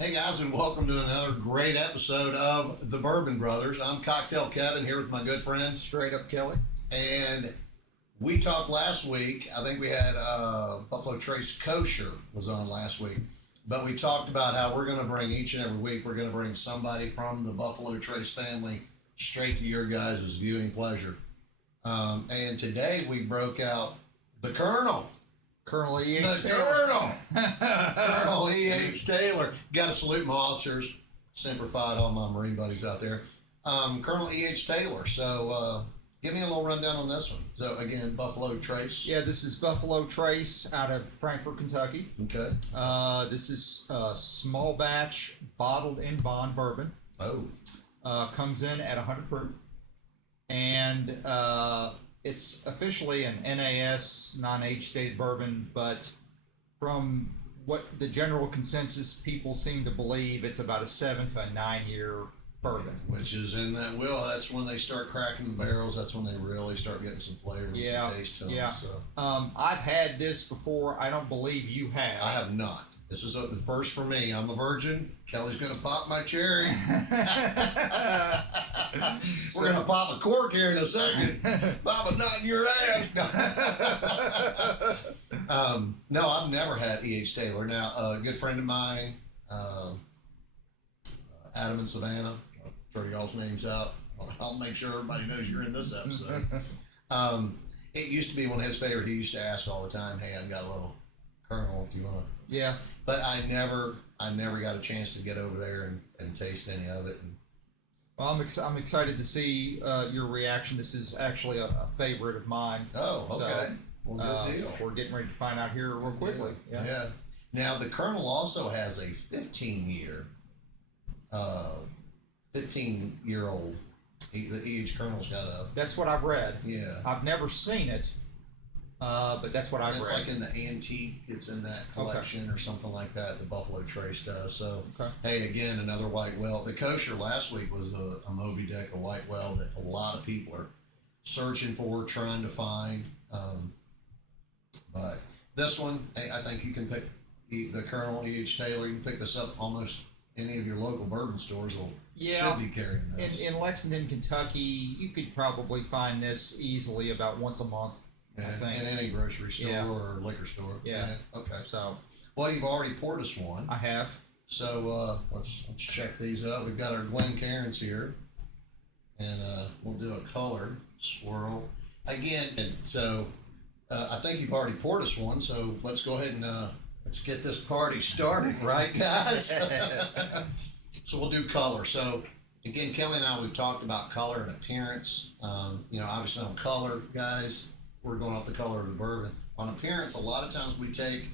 Hey guys, and welcome to another great episode of the Bourbon Brothers. I'm Cocktail Kevin here with my good friend Straight Up Kelly. and we talked last week. I think we had Buffalo Trace Kosher was on last week, but we talked about how we're going to bring each and every week. We're going to bring somebody from the Buffalo Trace family straight to your guys' viewing pleasure. And today we broke out the Colonel. Colonel E.H. The Taylor. Colonel E.H. Taylor. Got to salute my officers. Semper Fi to all my Marine buddies out there. Colonel E.H. Taylor. So give me a little rundown on this one. So again, Buffalo Trace. Yeah, this is Buffalo Trace out of Frankfort, Kentucky. Okay. This is small batch bottled in bond bourbon. Oh. Comes in at 100 proof. And it's officially an NAS, non-age stated bourbon, but from what the general consensus people seem to believe, it's about a 7 to a 9 year bourbon. Which is in that will. That's when they start cracking the barrels. That's when they really start getting some flavor and some taste to them. Yeah. So. I've had this before. I don't believe you have. I have not. This is the first for me. I'm a virgin. Kelly's going to pop my cherry. We're going to pop a cork here in a second. Pop a knot in your ass. No, I've never had E.H. Taylor. Now, a good friend of mine, Adam and Savannah, I'll throw y'all's names out. I'll make sure everybody knows you're in this episode. It used to be one of his favorite. He used to ask all the time, hey, I've got a little Colonel if you want to. Yeah. But I never got a chance to get over there and taste any of it. And, Well, I'm excited to see your reaction. This is actually a favorite of mine. oh, okay. So, Well, good deal. We're getting ready to find out here real quickly. Yeah. Now, the Colonel also has a 15-year-old. The E.H. Colonel's got a, That's what I've read. yeah. I've never seen it, but that's what I've It's read. like in the antique. It's in that collection or something like that. The Buffalo Trace does. So, Okay. hey, again, another white well. The kosher last week was a Moby Dick, a white well that a lot of people are searching for, trying to find. But this one, hey, I think you can pick the Colonel E.H. Taylor. You can pick this up almost any of your local bourbon stores should be carrying this. In Lexington, Kentucky, you could probably find this easily about once a month. I think. In any grocery store Yeah. or liquor store. Yeah. Okay. So Well, you've already poured us one. I have. So let's check these out. We've got our Glencairns here, and we'll do a colored swirl again. And so I think you've already poured us one. So let's go ahead and let's get this party started, right, guys? So we'll do color. So again, Kelly and I, we've talked about color and appearance. Obviously on color, guys, we're going off the color of the bourbon. On appearance, a lot of times we take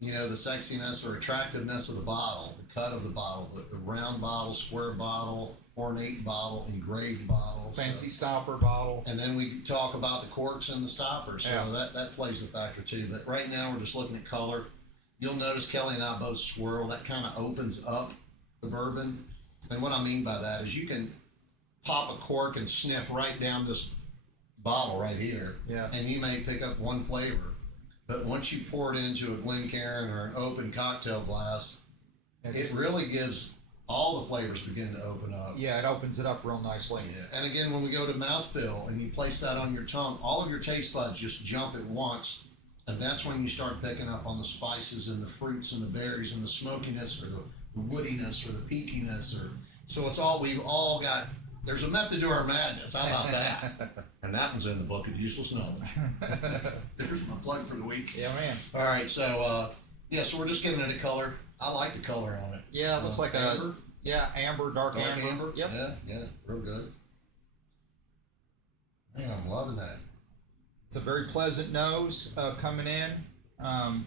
the sexiness or attractiveness of the bottle, the cut of the bottle, the round bottle, square bottle, ornate bottle, engraved bottle. Fancy stopper bottle. And then we talk about the corks and the stoppers. So Yeah. that plays a factor too. But right now we're just looking at color. You'll notice Kelly and I both swirl. That kind of opens up the bourbon. And what I mean by that is you can pop a cork and sniff right down this bottle right here. Yeah. And you may pick up one flavor. But once you pour it into a Glencairn or an open cocktail glass, it really gives all the flavors begin to open up. Yeah, it opens it up real nicely. Yeah. And again, when we go to mouthfeel and you place that on your tongue, all of your taste buds just jump at once. And that's when you start picking up on the spices and the fruits and the berries and the smokiness or the woodiness or the peakiness. So it's all, we've all got, there's a method to our madness. How about that? And that one's in the book of useless knowledge. There's my plug for the week. Yeah, man. All right, so so we're just giving it a color. I like the color on it. Yeah, it looks like amber. Amber, dark amber. Yep. Yeah, real good. Man, I'm loving that. It's a very pleasant nose coming in. I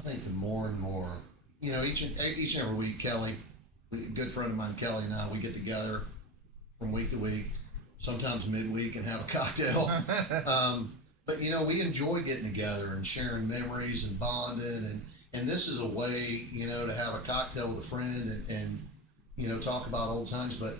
think the more and more, each and every week, Kelly, a good friend of mine, Kelly, and I, we get together from week to week, sometimes midweek, and have a cocktail. But we enjoy getting together and sharing memories and bonding, and this is a way, to have a cocktail with a friend and talk about old times. But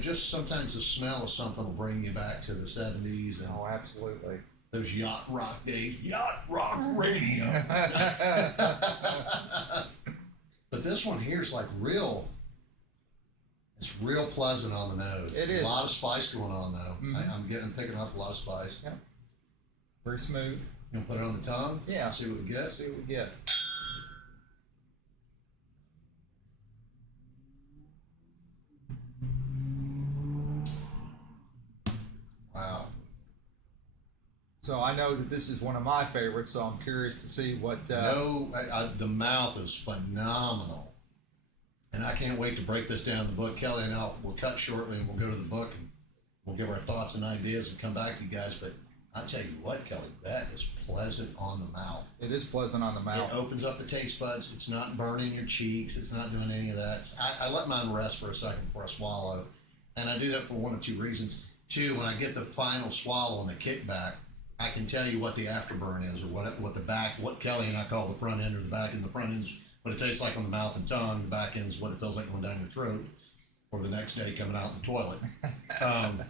just sometimes the smell of something will bring you back to the 70s. And, Oh, absolutely. Those yacht rock days, yacht rock radio. But this one here is like real. It's real pleasant on the nose. It is. A lot of spice going on though. Mhm. I'm picking up a lot of spice. Yeah. Very smooth. You gonna put it on the tongue? Yeah. See what we get. See what we get. Wow. So I know that this is one of my favorites, so I'm curious to see what. The mouth is phenomenal, and I can't wait to break this down in the book. Kelly and I will cut shortly, and we'll go to the book and we'll give our thoughts and ideas and come back to you guys. But I tell you what, Kelly, that is pleasant on the mouth. It is pleasant on the mouth. It opens up the taste buds. It's not burning your cheeks. It's not doing any of that. I let mine rest for a second before I swallow, and I do that for one of two reasons. Two, when I get the final swallow and the kickback, I can tell you what the afterburn is, or what the back, what Kelly and I call the front end or the back end. The front end is what it tastes like on the mouth and tongue. The back end is what it feels like going down your throat, or the next day coming out in the toilet.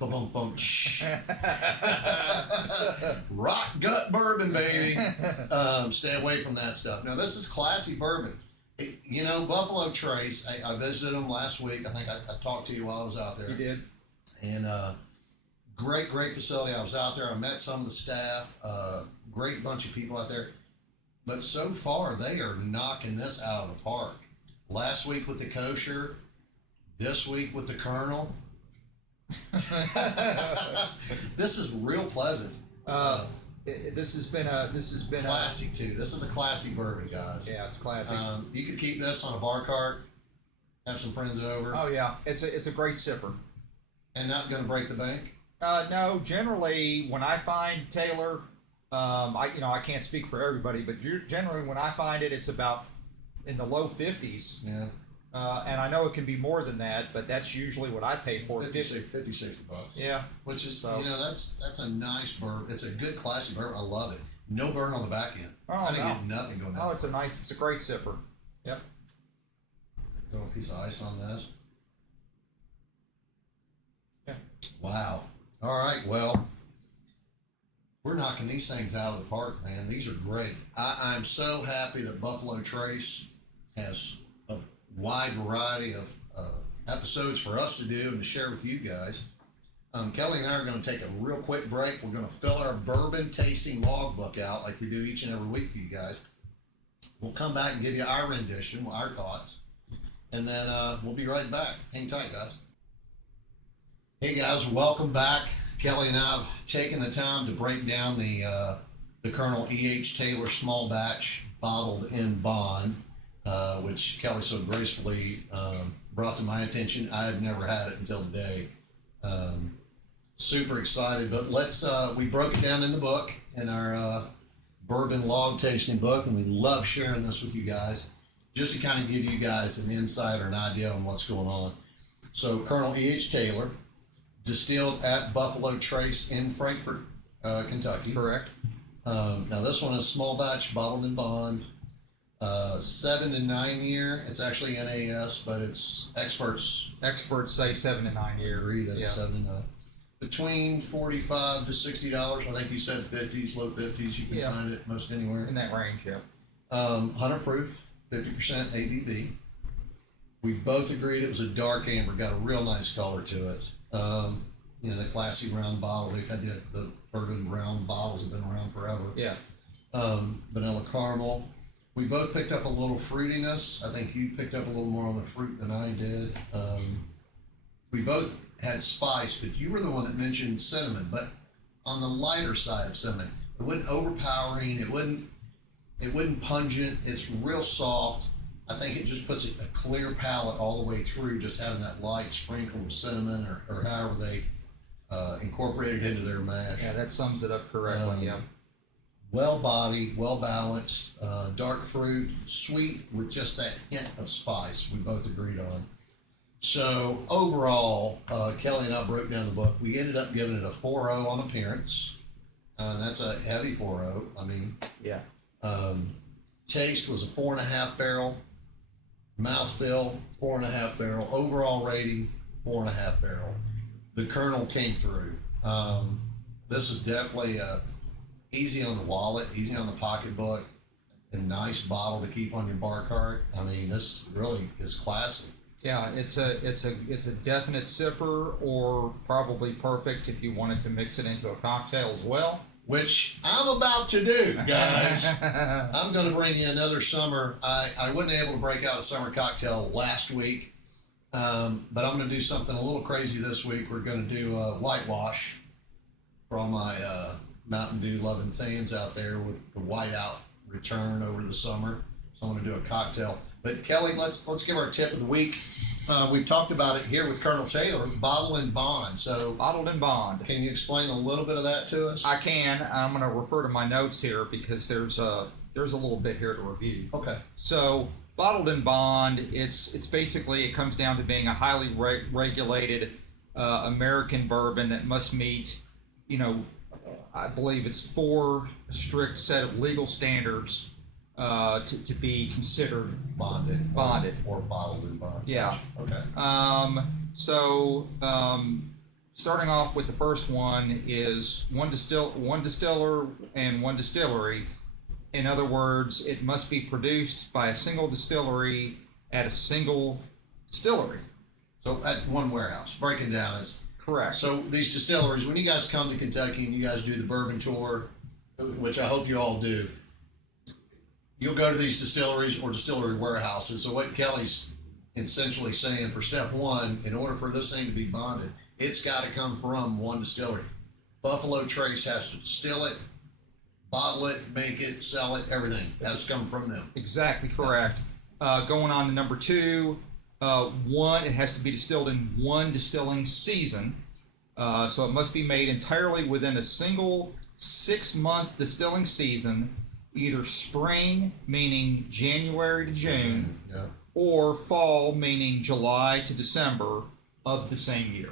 Boom, boom, shh. Rock gut bourbon, baby. Stay away from that stuff. Now, this is classy bourbon. Buffalo Trace. I visited them last week. I think I talked to you while I was out there. You did. And great facility. I was out there. I met some of the staff. Great bunch of people out there. But so far, they are knocking this out of the park. Last week with the kosher, this week with the Colonel. This is real pleasant. This has been Classy too. This is a classy bourbon, guys. Yeah, it's classy. You could keep this on a bar cart, have some friends over, Oh yeah, it's a great sipper. and not going to break the bank. No, generally when I find Taylor, I can't speak for everybody, but generally when I find it, it's about in the low 50s. Yeah, And I know it can be more than that, but that's usually what I pay for. 50, 60 bucks. Yeah. Which is, So- that's a nice bourbon. It's a good classy bourbon. I love it. No burn on the back end. Oh, I didn't no. get nothing going Oh, on. it's a great sipper. Yep. Throw a piece of ice on this. Yeah. Wow. All right. Well, we're knocking these things out of the park, man. These are great. I'm so happy that Buffalo Trace has a wide variety of episodes for us to do and to share with you guys. Kelly and I are going to take a real quick break. We're going to fill our bourbon tasting logbook out like we do each and every week for you guys. We'll come back and give you our rendition, our thoughts, and then we'll be right back. Hang tight, guys. Hey guys, welcome back. Kelly and I have taken the time to break down the Colonel E.H. Taylor small batch bottled in bond, which Kelly so gracefully brought to my attention. I had never had it until today. Super excited, but we broke it down in the book, in our bourbon log tasting book, and we love sharing this with you guys, just to kind of give you guys an insight or an idea on what's going on. So Colonel E.H. Taylor, distilled at Buffalo Trace in Frankfort, Kentucky. Correct. Now this one is small batch, bottled in bond, 7 to 9 year. It's actually NAS, but it's experts Experts say 7 to 9 years. agree that Yeah. it's 7 to 9. Between $45 to $60. I think you said 50s, low 50s. You can Yeah. find it most anywhere. In that range, yeah. 100 proof, 50% ABV. We both agreed it was a dark amber, got a real nice color to it. The classy round bottle. They've had the bourbon round bottles have been around forever. Yeah. Vanilla caramel. We both picked up a little fruitiness. I think you picked up a little more on the fruit than I did. We both had spice, but you were the one that mentioned cinnamon, but on the lighter side of cinnamon. It wasn't overpowering. It wasn't pungent. It's real soft. I think it just puts a clear palate all the way through, just having that light sprinkle of cinnamon or however they incorporated into their mash. Yeah, that sums it up correctly. Yeah. Well bodied, well balanced, dark fruit, sweet with just that hint of spice. We both agreed on. So overall, Kelly and I broke down the book. We ended up giving it a 4.0 on appearance. That's a heavy 4.0. I mean, Yeah. taste was a 4.5 barrel. Mouthfeel, 4.5 barrel. Overall rating, 4.5 barrel. The Colonel came through. This is definitely easy on the wallet, easy on the pocketbook, a nice bottle to keep on your bar cart. I mean, this really is classy. Yeah, it's a definite sipper, or probably perfect if you wanted to mix it into a cocktail as well. Which I'm about to do, guys. I'm going to bring you another summer. I wasn't able to break out a summer cocktail last week, but I'm going to do something a little crazy this week. We're going to do a whitewash for all my Mountain Dew loving fans out there with the whiteout return over the summer. So I'm going to do a cocktail. But Kelly, let's give our tip of the week. We've talked about it here with Colonel Taylor, bottle and bond. So Bottled and bond. can you explain a little bit of that to us? I can. I'm going to refer to my notes here because there's a little bit here to review. Okay. So bottled and bond, it's basically, it comes down to being a highly regulated American bourbon that must meet, I believe it's 4 strict set of legal standards to be considered Bonded. Or bottled and bonded. Yeah. Okay. Starting off with the first one is one distiller and one distillery. In other words, it must be produced by a single distillery at a single distillery. So at one warehouse, breaking down, it's Correct. so these distilleries. When you guys come to Kentucky and you guys do the bourbon tour, which I hope you all do, you'll go to these distilleries or distillery warehouses. So what Kelly's essentially saying for step one, in order for this thing to be bonded, it's got to come from one distillery. Buffalo Trace has to distill it, bottle it, make it, sell it, everything has to come from them. Exactly correct. Going on to number 2, it has to be distilled in one distilling season. So it must be made entirely within a single 6-month distilling season, either spring, meaning January to June, Yeah. or fall, meaning July to December of the same year.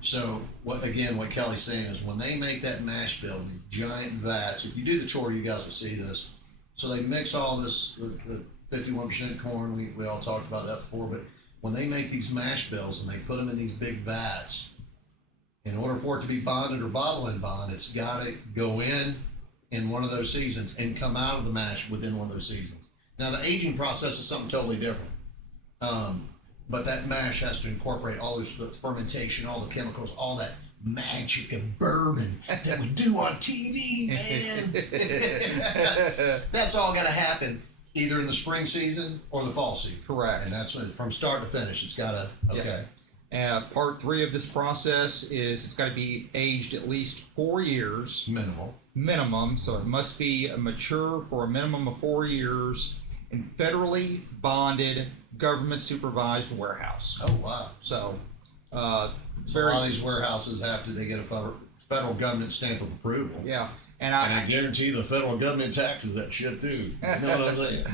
So what Kelly's saying is when they make that mash bill, these giant vats, if you do the tour, you guys will see this. So they mix all this, the 51% corn, we all talked about that before, but when they make these mash bills and they put them in these big vats, in order for it to be bonded or bottled and bond, it's got to go in one of those seasons and come out of the mash within one of those seasons. Now the aging process is something totally different. But that mash has to incorporate all this, the fermentation, all the chemicals, all that magic of bourbon that we do on TV, man. That's all got to happen either in the spring season or the fall season. Correct. And that's from start to finish. It's got to, okay. Part 3 of this process is it's got to be aged at least 4 years. Minimum. So it must be mature for a minimum of 4 years in federally bonded, government supervised warehouse. Oh, wow. So, So a lot of these warehouses they get a federal government stamp of approval. Yeah. And I guarantee the federal government taxes that shit too. You know what I'm saying?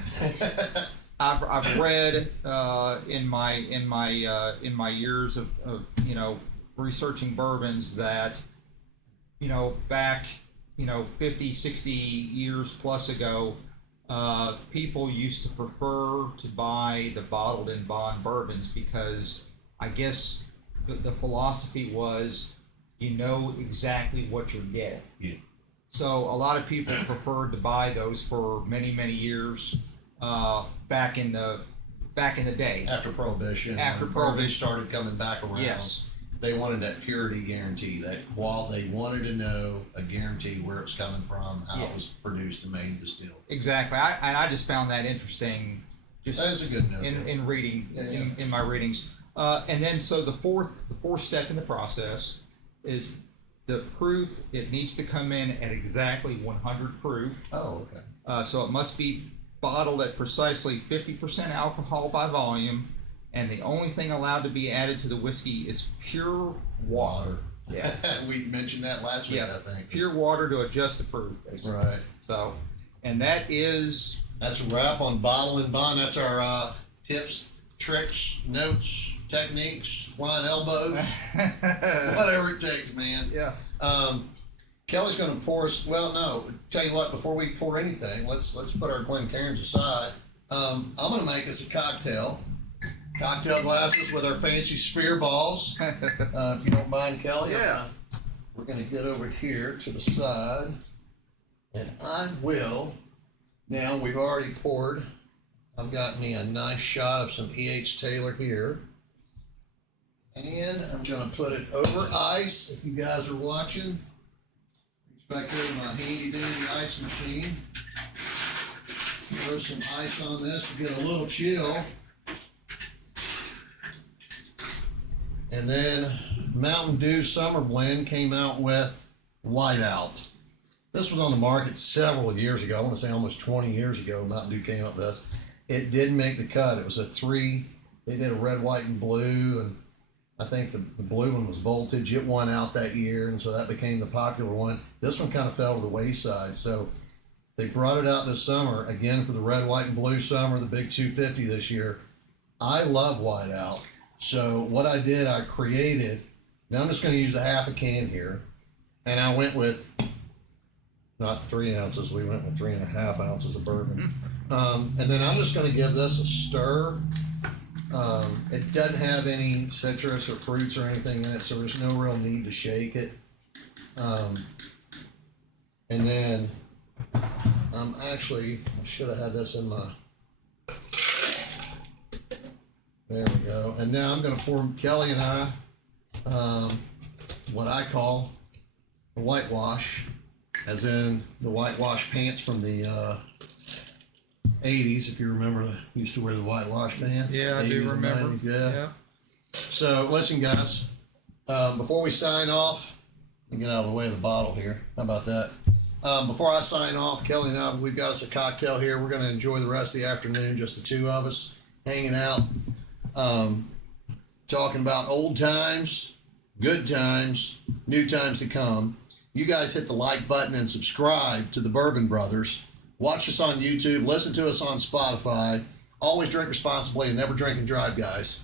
I've read in my years of researching bourbons that back 50, 60 years plus ago, people used to prefer to buy the bottled and bond bourbons because I guess the philosophy was exactly what you're getting. Yeah. So a lot of people preferred to buy those for many, many years back in the day. After Prohibition. After when Prohibition bourbon started coming back around. Yes. They wanted that purity guarantee, they wanted to know a guarantee where it's coming from, how it was produced and made and distilled. Exactly. I just found that interesting. Just that is a good note. In reading, in my readings. And then so the fourth step in the process is the proof. It needs to come in at exactly 100 proof. Oh, okay. So it must be bottled at precisely 50% alcohol by volume, and the only thing allowed to be added to the whiskey is pure water. Yeah. We mentioned that last week, I think. Pure water to adjust the proof, basically. Right. So, and that's a wrap on Bottle and Bond. That's our tips, tricks, notes, techniques, flying elbows, whatever it takes, man. Yeah. Kelly's going to pour us. Well, no. Tell you what. Before we pour anything, let's put our Glencairns aside. I'm going to make us a cocktail glasses with our fancy sphere balls. If you don't mind, Kelly. Yeah. We're going to get over here to the side. And I will, now we've already poured, I've got me a nice shot of some E.H. Taylor here. And I'm gonna put it over ice. If you guys are watching, reach back here to my handy dandy ice machine. Throw some ice on this to get a little chill. And then Mountain Dew Summer Blend came out with Whiteout. This was on the market several years ago. I want to say almost 20 years ago. Mountain Dew came up with this. It didn't make the cut. It was a 3. They did a red, white, and blue, and I think the blue one was Voltage. It won out that year, and so that became the popular one. This one kind of fell to the wayside. So they brought it out this summer again for the red, white, and blue summer, the big 250 this year. I love Whiteout. So what I did, I created. Now I'm just going to use a half a can here, and I went with not 3 ounces. We went with 3.5 ounces of bourbon, and then I'm just going to give this a stir. It doesn't have any citrus or fruits or anything in it, so there's no real need to shake it. And then I should have had this in my. There we go. And now I'm going to pour Kelly and I what I call the whitewash, as in the whitewash pants from the 80s, if you remember, used to wear the whitewash pants. Yeah, I do 80s and remember. 90s, yeah. So listen, guys, before we sign off, let me get out of the way of the bottle here. How about that? Before I sign off, Kelly and I, we've got us a cocktail here. We're going to enjoy the rest of the afternoon, just the two of us hanging out, talking about old times, good times, new times to come. You guys hit the like button and subscribe to the Bourbon Brothers. Watch us on YouTube. Listen to us on Spotify. Always drink responsibly and never drink and drive, guys.